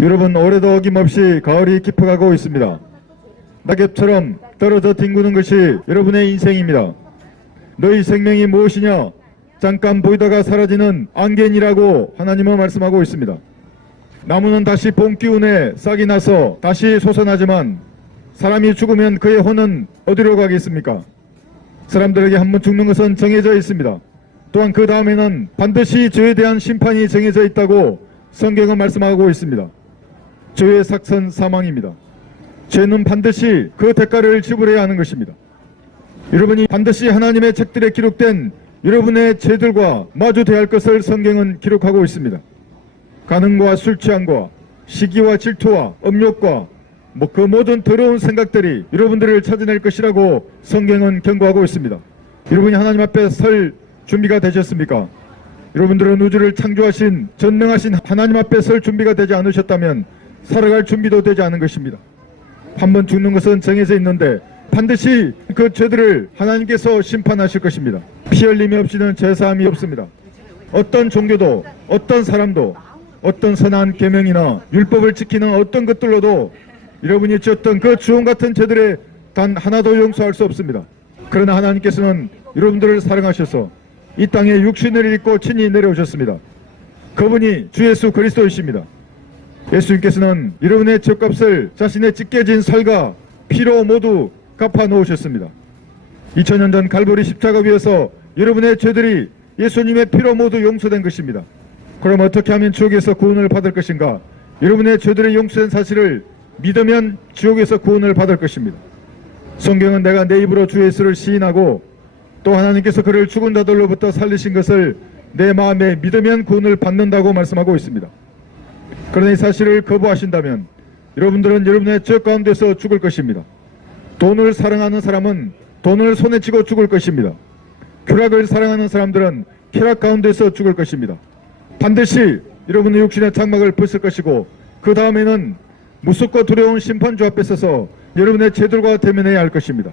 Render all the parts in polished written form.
여러분, 올해도 어김없이 가을이 깊어가고 있습니다. 낙엽처럼 떨어져 뒹구는 것이 여러분의 인생입니다. 너희 생명이 무엇이냐? 잠깐 보이다가 사라지는 안개니라고 하나님은 말씀하고 있습니다. 나무는 다시 봄 기운에 싹이 나서 다시 솟아나지만 사람이 죽으면 그의 혼은 어디로 가겠습니까? 사람들에게 한번 죽는 것은 정해져 있습니다. 또한 그 다음에는 반드시 죄에 대한 심판이 정해져 있다고 성경은 말씀하고 있습니다. 죄의 삭선 사망입니다. 죄는 반드시 그 대가를 지불해야 하는 것입니다. 여러분이 반드시 하나님의 책들에 기록된 여러분의 죄들과 마주대야 할 것을 성경은 기록하고 있습니다. 간음과 술 취함과 시기와 질투와 음욕과 그 모든 더러운 생각들이 여러분들을 찾아낼 것이라고 성경은 경고하고 있습니다. 여러분이 하나님 앞에 설 준비가 되셨습니까? 여러분들은 우주를 창조하신 전능하신 하나님 앞에 설 준비가 되지 않으셨다면 살아갈 준비도 되지 않은 것입니다. 한번 죽는 것은 정해져 있는데 반드시 그 죄들을 하나님께서 심판하실 것입니다. 피 흘림이 없이는 죄사함이 없습니다. 어떤 종교도 어떤 사람도 어떤 선한 계명이나 율법을 지키는 어떤 것들로도 여러분이 지었던 그 주홍 같은 죄들에 단 하나도 용서할 수 없습니다. 그러나 하나님께서는 여러분들을 사랑하셔서 이 땅에 육신을 입고 친히 내려오셨습니다. 그분이 주 예수 그리스도이십니다. 예수님께서는 여러분의 죄값을 자신의 찢겨진 살과 피로 모두 갚아 놓으셨습니다. 2000년 전 갈보리 십자가 위에서 여러분의 죄들이 예수님의 피로 모두 용서된 것입니다. 그럼 어떻게 하면 지옥에서 구원을 받을 것인가? 여러분의 죄들이 용서된 사실을 믿으면 지옥에서 구원을 받을 것입니다. 성경은 내가 내 입으로 주 예수를 시인하고 또 하나님께서 그를 죽은 자들로부터 살리신 것을 내 마음에 믿으면 구원을 받는다고 말씀하고 있습니다. 그러나 이 사실을 거부하신다면 여러분들은 여러분의 죄 가운데서 죽을 것입니다. 돈을 사랑하는 사람은 돈을 손에 쥐고 죽을 것입니다. 쾌락을 사랑하는 사람들은 쾌락 가운데서 죽을 것입니다. 반드시 여러분의 육신의 장막을 벗을 것이고 그 다음에는 무섭고 두려운 심판주 앞에 서서 여러분의 죄들과 대면해야 할 것입니다.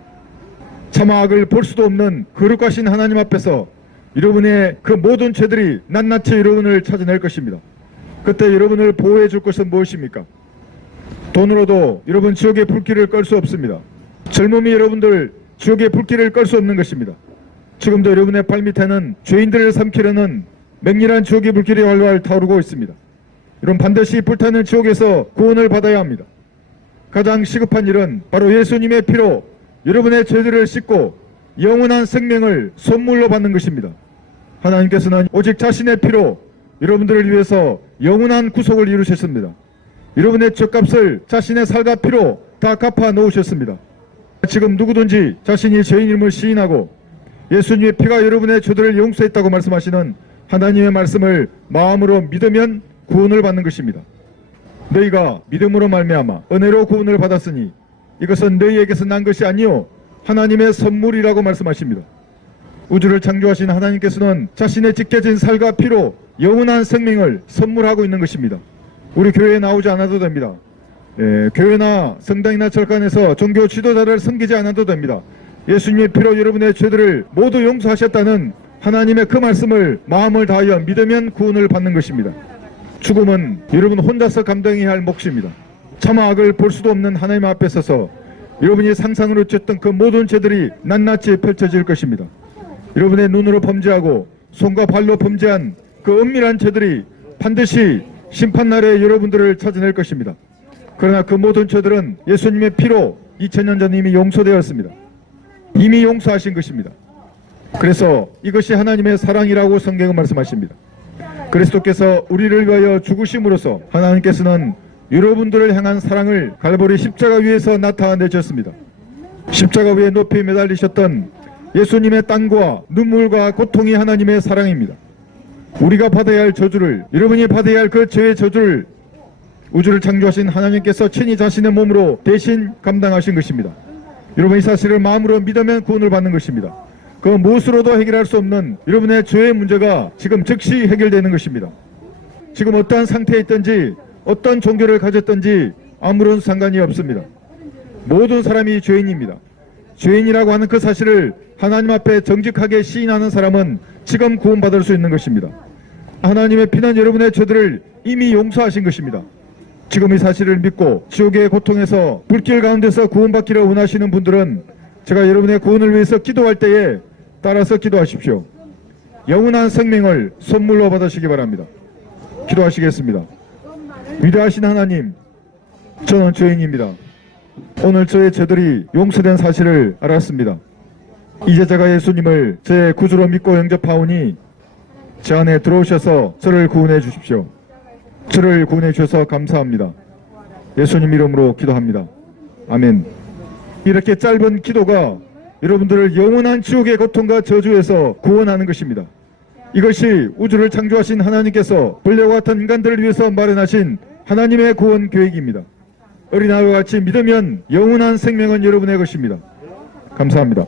차마 악을 볼 수도 없는 거룩하신 하나님 앞에서 여러분의 그 모든 죄들이 낱낱이 여러분을 찾아낼 것입니다. 그때 여러분을 보호해 줄 것은 무엇입니까? 돈으로도 여러분 지옥의 불길을 끌 수 없습니다. 젊음이 여러분들 지옥의 불길을 끌 수 없는 것입니다. 지금도 여러분의 발밑에는 죄인들을 삼키려는 맹렬한 지옥의 불길이 활활 타오르고 있습니다. 여러분 반드시 불타는 지옥에서 구원을 받아야 합니다. 가장 시급한 일은 바로 예수님의 피로 여러분의 죄들을 씻고 영원한 생명을 선물로 받는 것입니다. 하나님께서는 오직 자신의 피로 여러분들을 위해서 영원한 구속을 이루셨습니다. 여러분의 죄값을 자신의 살과 피로 다 갚아 놓으셨습니다. 지금 누구든지 자신이 죄인임을 시인하고 예수님의 피가 여러분의 죄들을 용서했다고 말씀하시는 하나님의 말씀을 마음으로 믿으면 구원을 받는 것입니다. 너희가 믿음으로 말미암아 은혜로 구원을 받았으니 이것은 너희에게서 난 것이 아니요 하나님의 선물이라고 말씀하십니다. 우주를 창조하신 하나님께서는 자신의 찢겨진 살과 피로 영원한 생명을 선물하고 있는 것입니다. 우리 교회에 나오지 않아도 됩니다. 교회나 성당이나 절간에서 종교 지도자를 섬기지 않아도 됩니다. 예수님의 피로 여러분의 죄들을 모두 용서하셨다는 하나님의 그 말씀을 마음을 다하여 믿으면 구원을 받는 것입니다. 죽음은 여러분 혼자서 감당해야 할 몫입니다. 차마 악을 볼 수도 없는 하나님 앞에 서서 여러분이 상상으로 쳤던 그 모든 죄들이 낱낱이 펼쳐질 것입니다. 여러분의 눈으로 범죄하고 손과 발로 범죄한 그 은밀한 죄들이 반드시 심판날에 여러분들을 찾아낼 것입니다. 그러나 그 모든 죄들은 예수님의 피로 2000년 전 이미 용서되었습니다. 이미 용서하신 것입니다. 그래서 이것이 하나님의 사랑이라고 성경은 말씀하십니다. 그리스도께서 우리를 위하여 죽으심으로써 하나님께서는 여러분들을 향한 사랑을 갈보리 십자가 위에서 나타내셨습니다. 십자가 위에 높이 매달리셨던 예수님의 땀과 눈물과 고통이 하나님의 사랑입니다. 우리가 받아야 할 저주를, 여러분이 받아야 할 그 죄의 저주를 우주를 창조하신 하나님께서 친히 자신의 몸으로 대신 감당하신 것입니다. 여러분 이 사실을 마음으로 믿으면 구원을 받는 것입니다. 그 무엇으로도 해결할 수 없는 여러분의 죄의 문제가 지금 즉시 해결되는 것입니다. 지금 어떠한 상태에 있든지 어떤 종교를 가졌든지 아무런 상관이 없습니다. 모든 사람이 죄인입니다. 죄인이라고 하는 그 사실을 하나님 앞에 정직하게 시인하는 사람은 지금 구원받을 수 있는 것입니다. 하나님의 피는 여러분의 죄들을 이미 용서하신 것입니다. 지금 이 사실을 믿고 지옥의 고통에서 불길 가운데서 구원받기를 원하시는 분들은 제가 여러분의 구원을 위해서 기도할 때에 따라서 기도하십시오. 영원한 생명을 선물로 받으시기 바랍니다. 기도하시겠습니다. 위대하신 하나님, 저는 죄인입니다. 오늘 저의 죄들이 용서된 사실을 알았습니다. 이제 제가 예수님을 제 구주로 믿고 영접하오니 제 안에 들어오셔서 저를 구원해 주십시오. 저를 구원해 주셔서 감사합니다. 예수님 이름으로 기도합니다. 아멘. 이렇게 짧은 기도가 여러분들을 영원한 지옥의 고통과 저주에서 구원하는 것입니다. 이것이 우주를 창조하신 하나님께서 벌레와 같은 인간들을 위해서 마련하신 하나님의 구원 계획입니다. 어린아이와 같이 믿으면 영원한 생명은 여러분의 것입니다. 감사합니다.